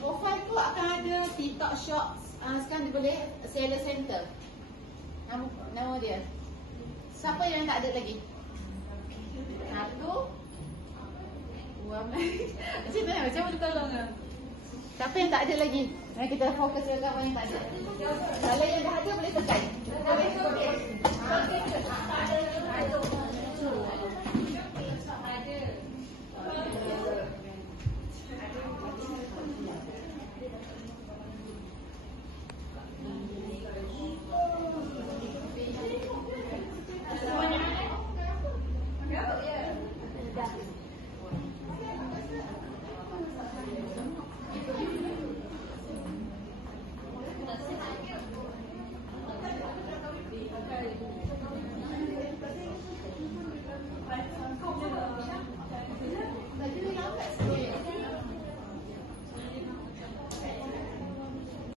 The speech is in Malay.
Profile tu akan ada TikTok Shops. Sekarang dia boleh Seller Center. Nama dia. Siapa yang tak ada lagi? Satu. Dua. Macam mana? Macam mana tolong? Siapa yang tak ada lagi? Mari kita fokus ke apa yang tak ada. Kalau yang dah ada boleh tekan.